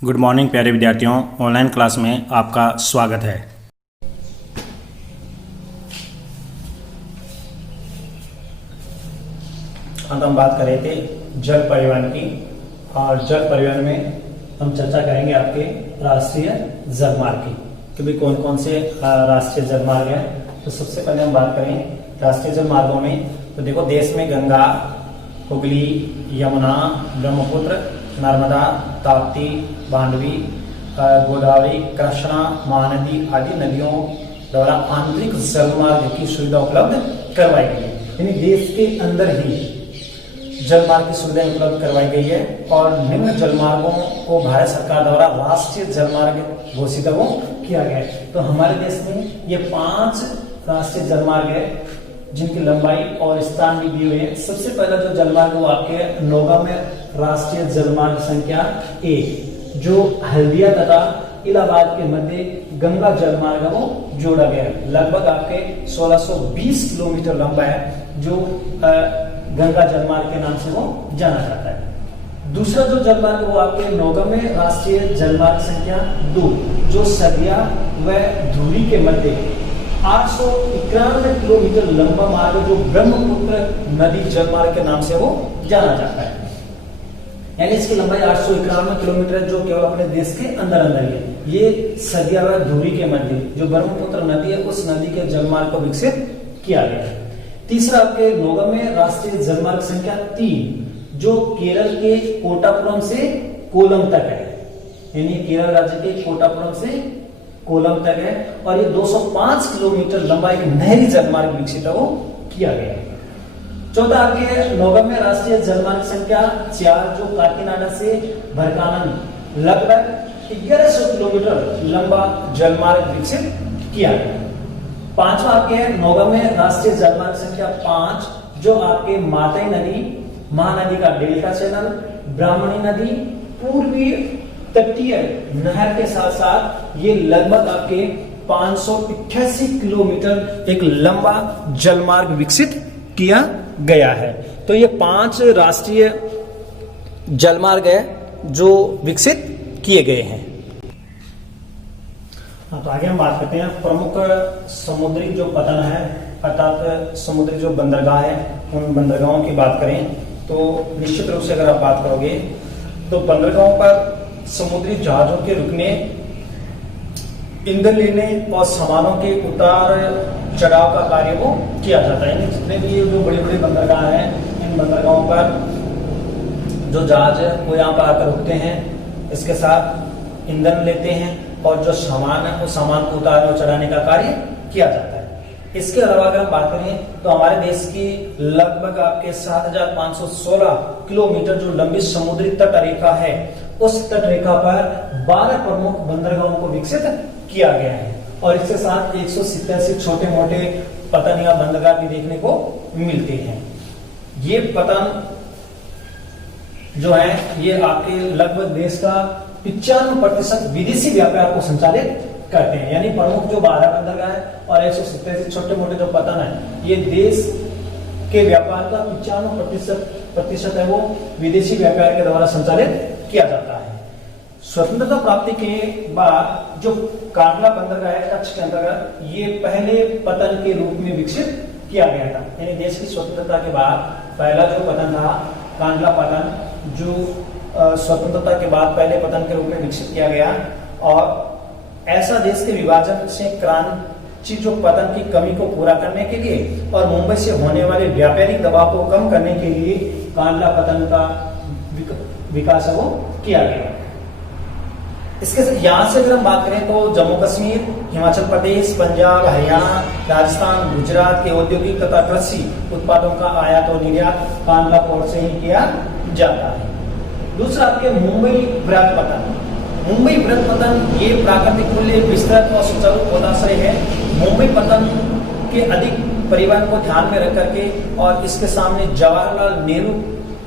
Good morning प्यारे विद्यार्थियों, online class में आपका स्वागत है। हम बात कर रहे थे जल परिवहन की, और जल परिवहन में हम चर्चा करेंगे आपके राष्ट्रीय जलमार्ग की कि भाई कौन कौन से राष्ट्रीय जलमार्ग हैं। तो सबसे पहले हम बात करें राष्ट्रीय जलमार्गों में, तो देखो देश में गंगा, हुगली, यमुना, ब्रह्मपुत्र, नर्मदा, ताप्ती, बांधवी, गोदावरी, कृष्णा, महानदी आदि नदियों द्वारा आंतरिक जलमार्ग की सुविधा उपलब्ध करवाई गई है। यानी देश के अंदर ही जलमार्ग की सुविधा उपलब्ध करवाई गई है, और निम्न जलमार्गों को भारत सरकार द्वारा राष्ट्रीय जलमार्ग घोषित किया गया है। तो हमारे देश में ये 5 राष्ट्रीय जलमार्ग है जिनकी लंबाई और स्थान भी दिए हुए हैं। सबसे पहला जो जलमार्ग वो आपके नौगाम में राष्ट्रीय जलमार्ग संख्या 1, जो हल्दिया तथा इलाहाबाद के मध्य गंगा जलमार्ग वो जोड़ा गया है। लगभग आपके 1620 किलोमीटर लंबा है, जो गंगा जलमार्ग के नाम से वो जाना जाता है। दूसरा जो जलमार्ग वो आपके नौगाम में राष्ट्रीय जलमार्ग संख्या 2, जो सदिया व धुरी के मध्य 891 किलोमीटर लंबा मार्ग, जो ब्रह्मपुत्र नदी जलमार्ग के नाम से वो जाना जाता है। यानी इसकी लंबाई 891 किलोमीटर जो केवल अपने देश के अंदर अंदर ही है। ये सदिया व धुरी के मध्य जो ब्रह्मपुत्र नदी है, उस नदी के जलमार्ग को विकसित किया गया है। तीसरा आपके नौगाम में राष्ट्रीय जलमार्ग संख्या 3, जो केरल के कोटापुरम से कोलम तक है। यानी केरल राज्य के कोटापुरम से कोलम तक है, और ये 205 किलोमीटर लंबा एक नहरी जलमार्ग विकसित वो किया गया है। चौथा आपके नौगाम में राष्ट्रीय जलमार्ग संख्या 4, जो काकीनाडा से भरकानन लगभग 1100 किलोमीटर लंबा जलमार्ग विकसित किया गया। पांचवा आपके नौगाम में राष्ट्रीय जलमार्ग संख्या 5, जो आपके मातई नदी, महानदी का डेल्टा चैनल, ब्राह्मणी नदी, पूर्वी तटीय नहर के साथ साथ ये लगभग आपके 588 किलोमीटर एक लंबा जलमार्ग विकसित किया गया है। तो ये 5 राष्ट्रीय जलमार्ग है जो विकसित किए गए हैं। तो आगे हम बात करते हैं प्रमुख समुद्री जो पतन है, अर्थात समुद्री जो बंदरगाह है, उन बंदरगाहों की बात करें तो निश्चित रूप से अगर आप बात करोगे तो बंदरगाहों पर समुद्री जहाजों के रुकने, ईंधन लेने और सामानों के उतार चढ़ाव का कार्य वो किया जाता है। जितने भी जो बड़े बड़े बंदरगाह हैं, इन बंदरगाहों पर जो जहाज है वो यहाँ पर आकर रुकते हैं, इसके साथ ईंधन लेते हैं, और जो सामान है उस सामान को उतारने और चढ़ाने का कार्य किया जाता है। इसके अलावा अगर हम बात करें तो हमारे देश की लगभग आपके 7516 किलोमीटर जो लंबी समुद्री तट रेखा है, उस तट रेखा पर 12 प्रमुख बंदरगाहों को विकसित किया गया है, और इसके साथ 187 छोटे मोटे पतन या बंदरगाह भी देखने को मिलते हैं। ये पतन जो है ये आपके लगभग देश का 95% विदेशी व्यापार को संचालित करते हैं। यानी प्रमुख जो 12 बंदरगाह है और 187 छोटे मोटे जो पतन है, ये देश के व्यापार का 95% है वो विदेशी व्यापार के द्वारा संचालित किया जाता है। स्वतंत्रता प्राप्ति के बाद जो कांडला बंदरगाह है कच्छ के अंतर्गत, ये पहले पतन के रूप में विकसित किया गया था। यानी देश की स्वतंत्रता के बाद पहला जो पतन था कांडला पतन, जो स्वतंत्रता के बाद पहले पतन के रूप में विकसित किया गया, और ऐसा देश के विभाजन से क्रांति जो पतन की कमी को पूरा करने के लिए और मुंबई से होने वाले व्यापारिक दबाव को कम करने के लिए कांडला पतन का विकास वो किया गया। इसके यहाँ से अगर हम बात करें तो जम्मू कश्मीर, हिमाचल प्रदेश, पंजाब, हरियाणा, राजस्थान, गुजरात के औद्योगिक तथा कृषि उत्पादों का आयात और निर्यात कांडला पोर्ट से ही किया जाता है। दूसरा आपके मुंबई वृहद पतन। मुंबई वृहद पतन ये प्राकृतिक मूल्य विस्तृत और सुचारू पौधाश्रय है। मुंबई पतन के अधिक परिवहन को ध्यान में रख करके और इसके सामने जवाहरलाल नेहरू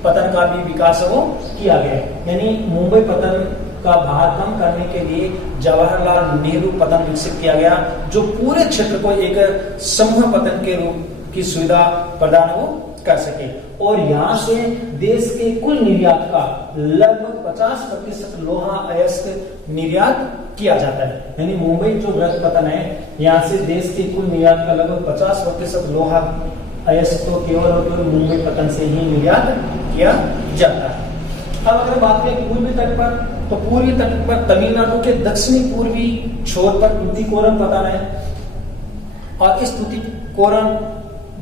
पतन का भी विकास वो किया गया है। यानी मुंबई पतन का भार कम करने के लिए जवाहरलाल नेहरू पतन विकसित किया गया, जो पूरे क्षेत्र को एक समूह पतन के रूप की सुविधा प्रदान वो कर सके। और यहाँ से देश के कुल निर्यात का लगभग 50% लोहा अयस्क निर्यात किया जाता है। यानी मुंबई जो वृत्त पतन है, यहाँ से देश के कुल निर्यात का लगभग 50% लोहा अयस्क तो केवल और केवल मुंबई पतन से ही निर्यात किया जाता है। अब अगर बात करें पूर्वी तट पर, तो पूर्वी तट पर तमिलनाडु के दक्षिणी पूर्वी छोर पर तूतीकोरन पतन है, और इस तूतीकोरन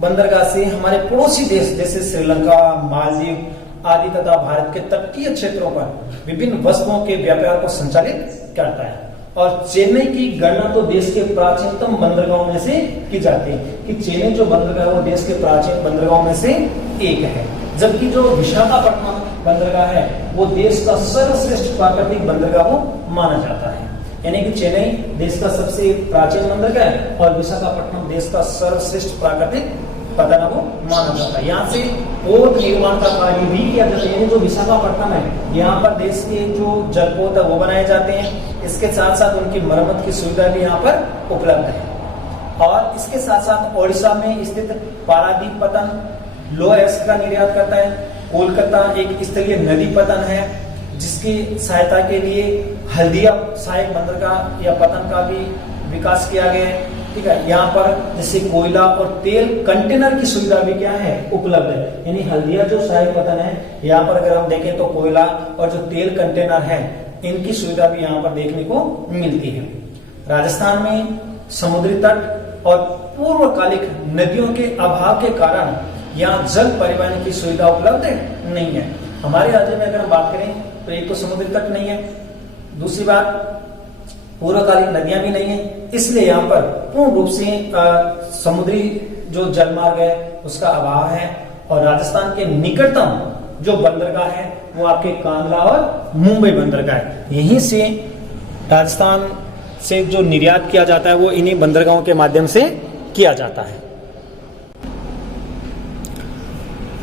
बंदरगाह से हमारे पड़ोसी देश जैसे श्रीलंका, मालदीव आदि तथा भारत के तटीय क्षेत्रों पर विभिन्न वस्तुओं के व्यापार को संचालित करता है। और चेन्नई की गणना तो देश के प्राचीनतम बंदरगाहों में से की जाती है कि चेन्नई जो बंदरगाह है वो देश के प्राचीन बंदरगाहों में से एक है, जबकि जो विशाखापट्टनम बंदरगाह है वो देश का सर्वश्रेष्ठ प्राकृतिक बंदरगाह माना जाता है। यानी कि चेन्नई देश का सबसे प्राचीन बंदरगाह है और विशाखापट्टनम देश का सर्वश्रेष्ठ प्राकृतिक पतन वो माना जाता है। यहाँ से पोत निर्माण का कार्य भी किया जाता है। यानी जो विशाखापट्टनम है, यहाँ पर देश के जो जलपोत है वो बनाए जाते हैं। इसके साथ साथ उनकी मरम्मत की सुविधा भी यहाँ पर उपलब्ध है। और इसके साथ साथ ओडिशा में स्थित पारादीप पतन लोहा अयस्क का निर्यात करता है। कोलकाता एक स्थलीय नदी पतन है जिसकी सहायता के लिए हल्दिया सहायक बंदरगाह या पतन का भी विकास किया गया है। ठीक है, यहाँ पर जैसे कोयला और तेल कंटेनर की सुविधा भी क्या है उपलब्ध है। यानी हल्दिया जो सहायक पतन है, यहाँ पर अगर हम देखें तो कोयला और जो तेल कंटेनर है इनकी सुविधा भी यहाँ पर देखने को मिलती है। राजस्थान में समुद्री तट और पूर्वकालिक नदियों के अभाव के कारण यहाँ जल परिवहन की सुविधा उपलब्ध नहीं है। हमारे राज्य में अगर हम बात करें तो एक तो समुद्री तट नहीं है, दूसरी बात पूर्वकालिक नदियां भी नहीं है, इसलिए यहाँ पर पूर्ण रूप से समुद्री जो जलमार्ग है उसका अभाव है। और राजस्थान के निकटतम जो बंदरगाह है वो आपके कांगड़ा और मुंबई बंदरगाह है। यहीं से राजस्थान से जो निर्यात किया जाता है वो इन्हीं बंदरगाहों के माध्यम से किया जाता है।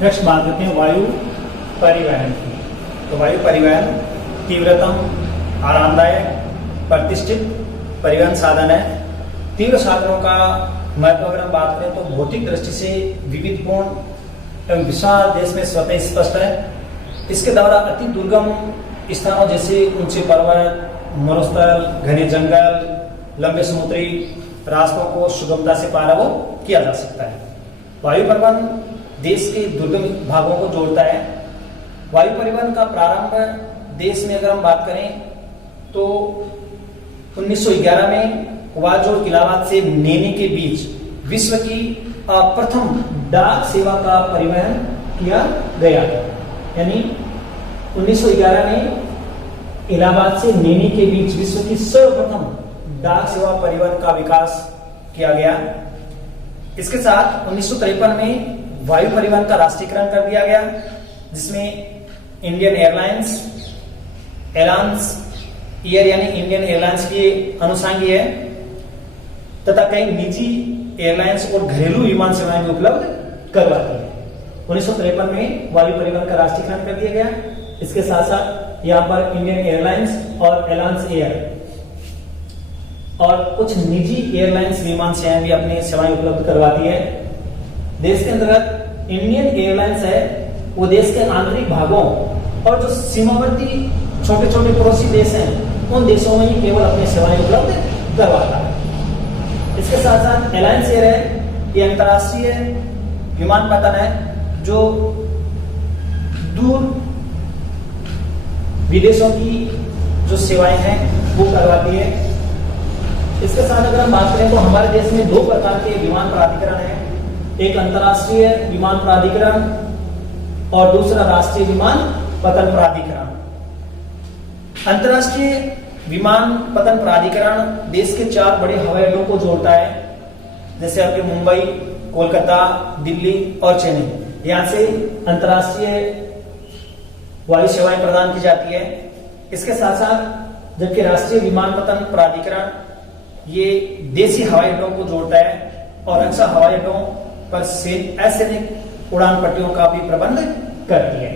नेक्स्ट बात करते हैं वायु परिवहन की। तो वायु परिवहन तीव्रतम, आरामदायक, प्रतिष्ठित परिवहन साधन है। तीव्र साधनों का महत्व अगर हम बात करें तो भौतिक दृष्टि से विविधपूर्ण एवं विशाल देश में स्वतः स्पष्ट है। इसके द्वारा अति दुर्गम स्थानों जैसे ऊंचे पर्वत, मरुस्थल, घने जंगल, लंबे समुद्री रास्तों को सुगमता से पार वो किया जा सकता है। वायु परिवहन देश के दुर्गम भागों को जोड़ता है। वायु परिवहन का प्रारंभ देश में अगर हम बात करें तो 1911 में वाजो और इलाहाबाद से नैनी के बीच विश्व की प्रथम डाक सेवा का परिवहन किया गया था। यानी 1911 में इलाहाबाद से नैनी के बीच विश्व की सर्वप्रथम डाक सेवा परिवहन का विकास किया गया। इसके साथ 1953 में वायु परिवहन का राष्ट्रीयकरण कर दिया गया, जिसमें इंडियन एयरलाइंस, एलायंस एयर यानी इंडियन एयरलाइंस की अनुषंगी है तथा कई निजी एयरलाइंस और घरेलू विमान सेवाएं भी उपलब्ध करवाती है। 1953 में वायु परिवहन का राष्ट्रीयकरण कर दिया गया। इसके साथ साथ यहाँ पर इंडियन एयरलाइंस और एलायंस एयर और कुछ निजी एयरलाइंस विमान सेवाएं भी अपनी सेवाएं उपलब्ध करवाती है। देश के अंतर्गत इंडियन एयरलाइंस है वो देश के आंतरिक भागों और जो सीमावर्ती छोटे छोटे पड़ोसी देश हैं उन देशों में ही केवल अपनी सेवाएं उपलब्ध करवाता है। इसके साथ साथ एलायंस एयर है, ये अंतर्राष्ट्रीय विमान पतन है जो दूर विदेशों की जो सेवाएं हैं वो करवाती है। इसके साथ अगर हम बात करें तो हमारे देश में दो प्रकार के विमान प्राधिकरण हैं, एक अंतर्राष्ट्रीय विमान प्राधिकरण और दूसरा राष्ट्रीय विमान पतन प्राधिकरण। अंतर्राष्ट्रीय विमान पतन प्राधिकरण देश के 4 बड़े हवाई अड्डों को जोड़ता है, जैसे आपके मुंबई, कोलकाता, दिल्ली और चेन्नई। यहाँ से अंतर्राष्ट्रीय वायु सेवाएं प्रदान की जाती है। इसके साथ साथ जबकि राष्ट्रीय विमान पतन प्राधिकरण ये देसी हवाई अड्डों को जोड़ता है और अक्सर हवाई अड्डों पर असैनिक उड़ान पट्टियों का भी प्रबंध करती है।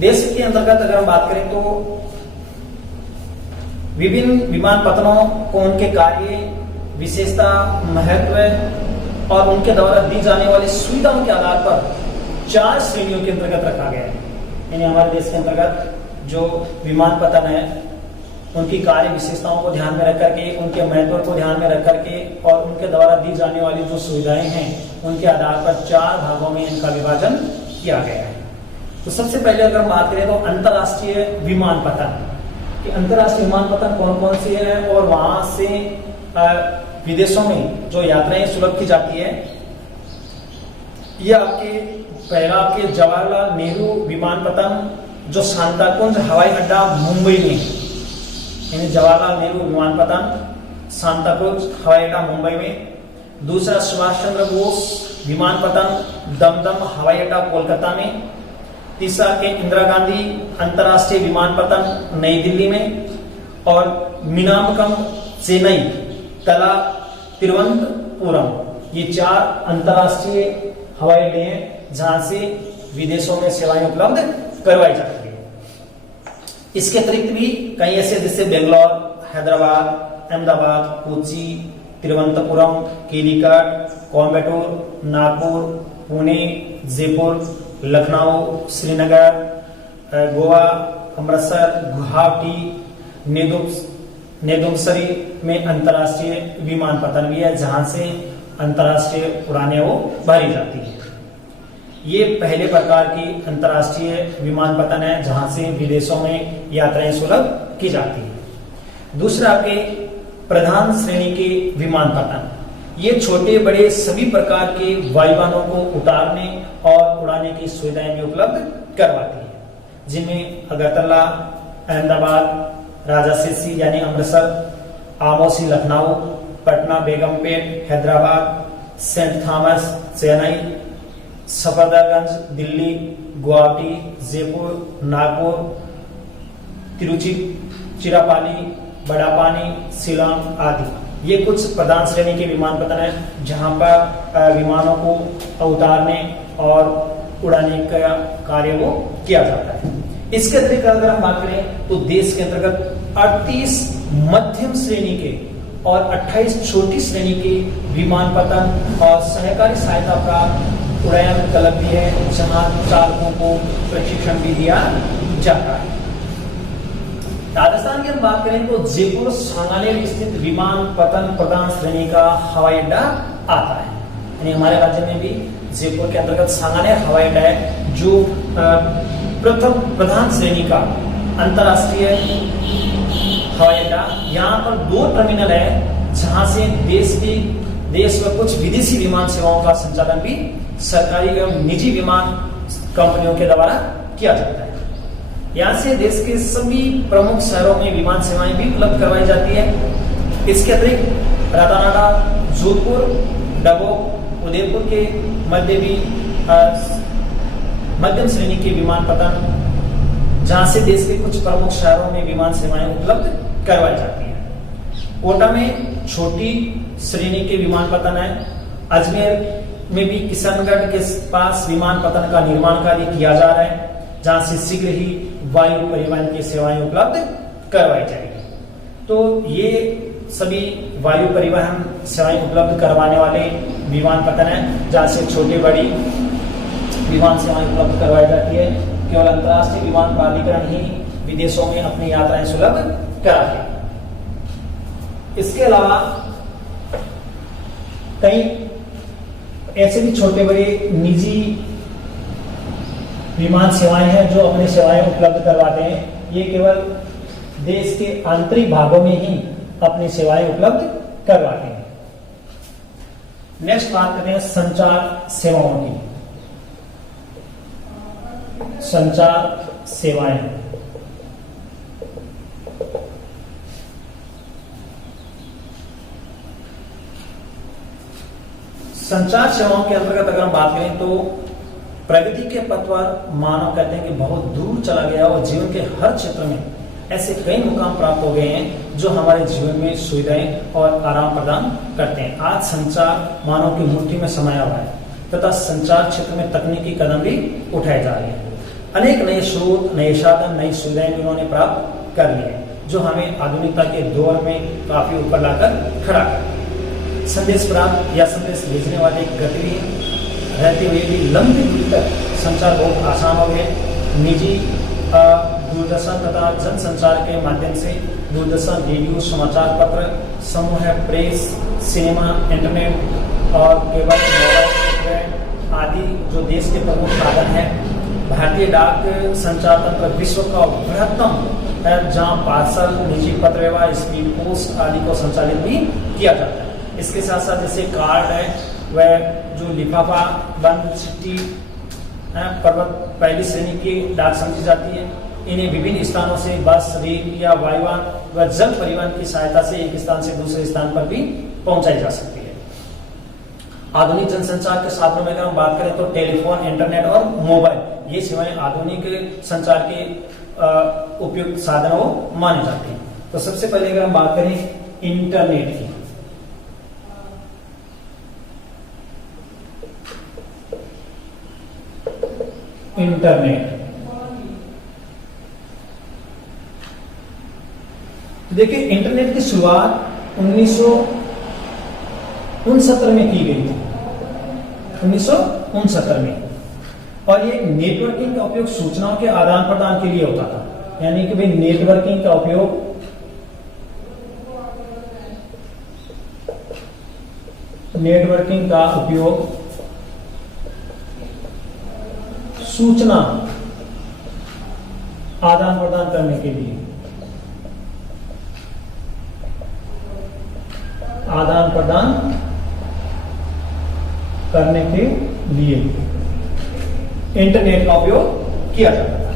देश के अंतर्गत अगर हम बात करें तो विभिन्न विमान पतनों को उनके कार्य, विशेषता, महत्व और उनके द्वारा दी जाने वाली सुविधाओं के आधार पर 4 श्रेणियों के अंतर्गत रखा गया है। यानी हमारे देश के अंतर्गत जो विमानपत्तन है उनकी कार्य विशेषताओं को ध्यान में रख करके, उनके महत्व को ध्यान में रख करके और उनके द्वारा दी जाने वाली जो सुविधाएं हैं उनके आधार पर 4 भागों में इनका विभाजन किया गया है। तो सबसे पहले अगर हम बात करें तो अंतर्राष्ट्रीय विमानपत्तन कि अंतर्राष्ट्रीय विमानपत्तन कौन कौन से है और वहां से विदेशों में जो यात्राएं सुलभ की जाती है। यह पहला आपके जवाहरलाल नेहरू विमानपत्तन जो सांताक्रुज हवाई अड्डा मुंबई में, यानी जवाहरलाल नेहरू विमानपत्तन सांताक्रुज हवाई अड्डा मुंबई में। दूसरा सुभाष चंद्र बोस विमानपत्तन दमदम हवाई अड्डा कोलकाता में। तीसरा के इंदिरा गांधी अंतर्राष्ट्रीय विमानपत्तन नई दिल्ली में। और मीनामकम चेन्नई तला तिरुवनंतपुरम, ये 4 अंतर्राष्ट्रीय हवाई अड्डे हैं जहां से विदेशों में सेवाएं उपलब्ध करवाई जाती है। इसके अतिरिक्त भी कई ऐसे जैसे बेंगलोर, हैदराबाद, अहमदाबाद, कोची, तिरुवनंतपुरम, केलिकट, कोयम्बटूर, नागपुर, पुणे, जयपुर, लखनऊ, श्रीनगर, गोवा, अमृतसर, गुवाहाटी, नेदुमसरी में अंतर्राष्ट्रीय विमानपत्तन भी है जहां से अंतर्राष्ट्रीय उड़ानें वो भरी जाती है। ये पहले प्रकार की अंतर्राष्ट्रीय विमानपत्तन है जहां से विदेशों में यात्राएं सुलभ की जाती है। दूसरा आपके प्रधान श्रेणी के विमानपत्तन, ये छोटे बड़े सभी प्रकार के वायुयानों को उतारने और उड़ाने की सुविधाएं भी उपलब्ध करवाती है, जिनमें अगरतला, अहमदाबाद, राजासीसी यानी अमृतसर, आमोसी लखनऊ, पटना बेगमपेट हैदराबाद, सेंट थॉमस चेन्नई, सफदरगंज दिल्ली, गुवाहाटी, जयपुर, नागपुर, तिरुचिरापल्ली, बड़ापानी, शिलांग आदि ये कुछ प्रधान श्रेणी के विमानपत्तन है जहां पर विमानों को उतारने और उड़ाने का कार्य वो किया जाता है। इसके अतिरिक्त अगर हम बात करें तो देश के अंतर्गत 38 मध्यम श्रेणी के और 28 छोटी श्रेणी के विमानपत्तन और सहकारी सहायता प्राप्त उड़ान क्लब भी है जहां चालकों को प्रशिक्षण भी दिया जाता है। राजस्थान की हम बात करें तो जयपुर सांगानेर स्थित विमानपत्तन प्रधान श्रेणी का हवाई अड्डा आता है। यानी हमारे राज्य में भी जयपुर के अंतर्गत सांगानेर हवाई अड्डा है जो प्रथम प्रधान श्रेणी का अंतर्राष्ट्रीय हवाई अड्डा। यहाँ पर 2 टर्मिनल है जहां से देश में कुछ विदेशी विमान सेवाओं का संचालन भी सरकारी एवं निजी विमान कंपनियों के द्वारा किया जाता है। यहाँ से देश के सभी प्रमुख शहरों में विमान सेवाएं भी उपलब्ध करवाई जाती है। इसके अतिरिक्त रातानाडा, जोधपुर, डबोक, उदयपुर के मध्य भी मध्यम श्रेणी के विमानपत्तन जहां से देश के कुछ प्रमुख शहरों में विमान सेवाएं उपलब्ध करवाई जाती है। कोटा में छोटी श्रेणी के विमानपत्तन है। अजमेर में भी किशनगढ़ के पास विमानपत्तन का निर्माण कार्य किया जा रहा है जहां से शीघ्र ही वायु परिवहन की सेवाएं उपलब्ध करवाई जाएगी। तो ये सभी वायु परिवहन सेवाएं उपलब्ध करवाने वाले विमानपत्तन है जहां से छोटी बड़ी विमान सेवाएं उपलब्ध करवाई जाती है। केवल अंतर्राष्ट्रीय विमान प्राधिकरण ही विदेशों में अपनी यात्राएं सुलभ कराते हैं। इसके अलावा कई ऐसे भी छोटे बड़े निजी विमान सेवाएं हैं जो अपनी सेवाएं उपलब्ध करवाते हैं। ये केवल देश के आंतरिक भागों में ही अपनी सेवाएं उपलब्ध करवाते हैं। नेक्स्ट बात करते हैं संचार सेवाओं की। संचार सेवाएं, संचार सेवाओं के अंतर्गत अगर हम बात करें तो प्रगति के पथ पर मानव कहते हैं कि बहुत दूर चला गया और जीवन के हर क्षेत्र में ऐसे कई मुकाम प्राप्त हो गए हैं जो हमारे जीवन में सुविधाएं और आराम प्रदान करते हैं। आज संचार मानव की मुट्ठी में समाया हुआ है तथा संचार क्षेत्र में तकनीकी कदम भी उठाए जा रहे हैं। अनेक नए स्रोत, नए साधन, नई सुविधाएं भी उन्होंने प्राप्त कर ली है जो हमें आधुनिकता के दौर में काफी ऊपर लाकर खड़ा कर। संदेश प्राप्त या संदेश भेजने वाले गतिविधि रहते हुए भी लंबी दूरी तक संचार बहुत आसान हो गए। निजी दूरदर्शन तथा जनसंचार के माध्यम से दूरदर्शन, रेडियो, समाचार पत्र, समूह प्रेस, सिनेमा, इंटरनेट और केबल, मोबाइल आदि जो देश के प्रमुख साधन हैं। भारतीय डाक संचार तंत्र विश्व का बृहत्तम है, जहां पार्सल, निजी पत्र व्यवहार, स्पीड पोस्ट आदि को संचालित भी किया जाता है। इसके साथ साथ जैसे कार्ड है, वह जो लिफाफा बंद चिट्ठी पर्वत पहली श्रेणी की डाक समझी जाती है। इन्हें विभिन्न स्थानों से बस, रेल या वायुयान व जल परिवहन की सहायता से एक स्थान से दूसरे स्थान पर भी पहुंचाई जा सकती है। आधुनिक जनसंचार के साधनों में अगर हम बात करें तो टेलीफोन, इंटरनेट और मोबाइल, ये सेवाएं आधुनिक संचार के उपयुक्त साधनों माने जाते हैं। तो सबसे पहले अगर हम बात करें इंटरनेट की, इंटरनेट देखिए, इंटरनेट की शुरुआत 1969 में की गई थी, 1969 में। और ये नेटवर्किंग का उपयोग सूचनाओं के आदान प्रदान के लिए होता था। यानी कि भाई नेटवर्किंग का उपयोग सूचना आदान प्रदान करने के लिए, इंटरनेट का उपयोग किया जाता था।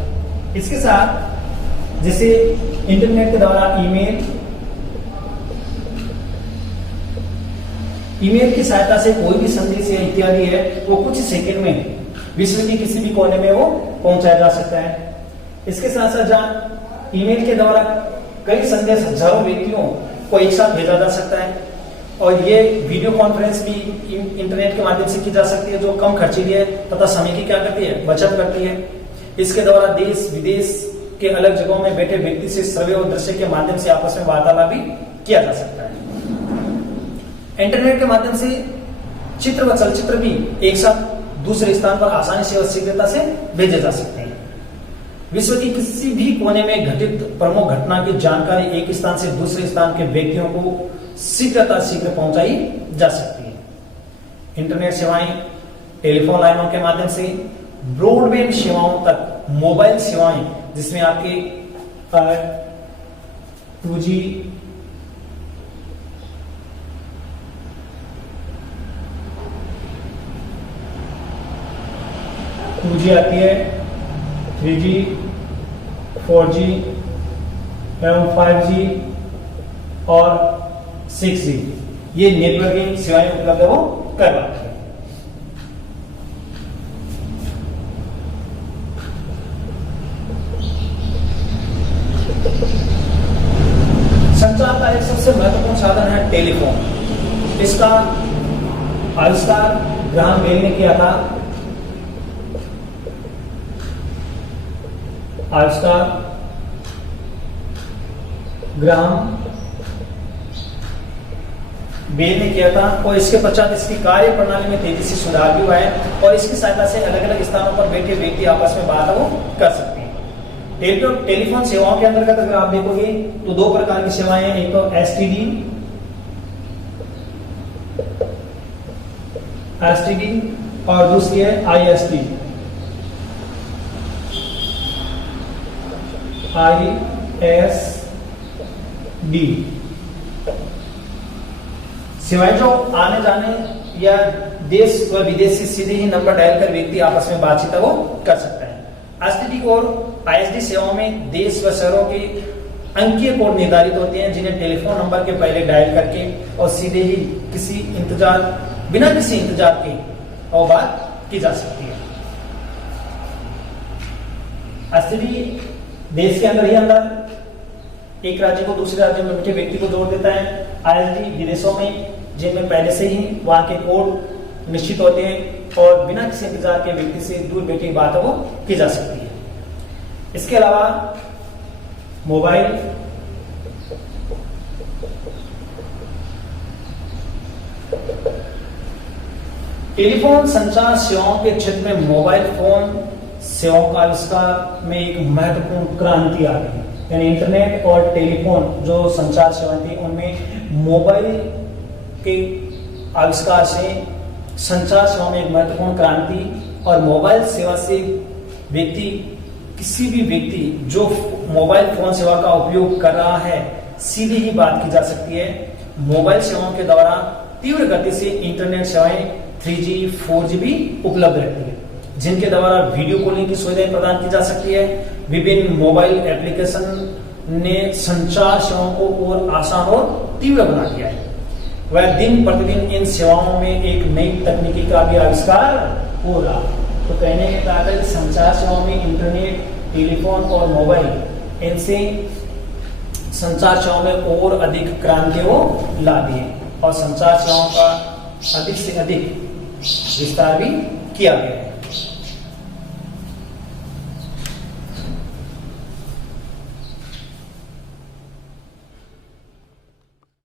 इसके साथ जैसे इंटरनेट के द्वारा ईमेल की सहायता से कोई भी संदेश या इत्यादि है वो कुछ सेकंड में विश्व के किसी भी कोने में वो पहुंचाया जा सकता है। इसके साथ साथ जहां ईमेल के द्वारा कई संदेश हजारों व्यक्तियों को एक साथ भेजा जा सकता है, और ये वीडियो कॉन्फ्रेंस भी इंटरनेट के माध्यम से की जा सकती है, जो कम खर्चीली है तथा समय की क्या करती है, बचत करती है। इसके द्वारा देश विदेश के अलग जगहों में बैठे व्यक्ति से श्रव्य और दृश्य के माध्यम से आपस में वार्तालाप भी किया जा सकता है। इंटरनेट के माध्यम से चित्र व चलचित्र भी एक साथ दूसरे स्थान पर आसानी से और शीघ्रता से भेजे जा सकते हैं। विश्व की किसी भी कोने में घटित प्रमुख घटना की जानकारी एक स्थान से दूसरे स्थान के व्यक्तियों को शीघ्र पहुंचाई जा सकती है। इंटरनेट सेवाएं टेलीफोन लाइनों के माध्यम से ब्रॉडबैंड सेवाओं तक, मोबाइल सेवाएं जिसमें आपके 2G, 2G आती है, 3G, 4G एवं 5G और 6G, ये नेटवर्किंग सेवाएं उपलब्ध हो करवाती है। संचार का एक सबसे महत्वपूर्ण साधन है टेलीफोन। इसका आविष्कार ग्राहम बेल ने किया था। ग्राहम बेल ने किया था, और इसके पश्चात इसकी कार्य प्रणाली में तेजी से सुधार भी हुआ है, और इसकी सहायता से अलग अलग स्थानों पर बैठे व्यक्ति आपस में बात वो कर सकते हैं। टेलीफोन सेवाओं के अंतर्गत अगर आप देखोगे तो दो प्रकार की सेवाएं हैं, एक तो एसटीडी और दूसरी है आईएसडी। सेवाएं जो आने जाने या देश व विदेश से सीधे ही नंबर डायल कर व्यक्ति आपस में बातचीत वो कर सकता है। एसटीडी और आईएसडी सेवाओं में देश व शहरों के अंकीय कोड निर्धारित होते हैं, जिन्हें टेलीफोन नंबर के पहले डायल करके और सीधे ही बिना किसी इंतजार के और बात की जा सकती है। एसटीडी देश के अंदर ही अंदर एक राज्य को दूसरे राज्य में बैठे व्यक्ति को जोड़ देता है। आईएसडी विदेशों में, जिनमें पहले से ही वहां के कोड निश्चित होते हैं और बिना किसी इंतजार के व्यक्ति से दूर बैठी बात वो की जा सकती है। इसके अलावा टेलीफोन संचार सेवाओं के क्षेत्र में मोबाइल फोन सेवाओं का आविष्कार में एक महत्वपूर्ण क्रांति आ गई। यानी इंटरनेट और टेलीफोन जो संचार सेवाएं थी उनमें मोबाइल के आविष्कार से संचार सेवा में एक महत्वपूर्ण क्रांति, और मोबाइल सेवा से किसी भी व्यक्ति जो मोबाइल फोन सेवा का उपयोग कर रहा है, सीधी ही बात की जा सकती है। मोबाइल सेवाओं के द्वारा तीव्र गति से इंटरनेट सेवाएं 3G 4G भी उपलब्ध रहती है, जिनके द्वारा वीडियो कॉलिंग की सुविधाएं प्रदान की जा सकती है। विभिन्न मोबाइल एप्लीकेशन ने संचार सेवाओं को और आसान और तीव्र बना दिया है। वह दिन प्रतिदिन इन सेवाओं में एक नई तकनीकी का भी आविष्कार हो रहा। तो कहने का तात्पर्य संचार सेवाओं में इंटरनेट, टेलीफोन और मोबाइल, इनसे संचार सेवाओं में और अधिक क्रांति वो ला दिए और संचार सेवाओं का अधिक से अधिक विस्तार भी किया गया।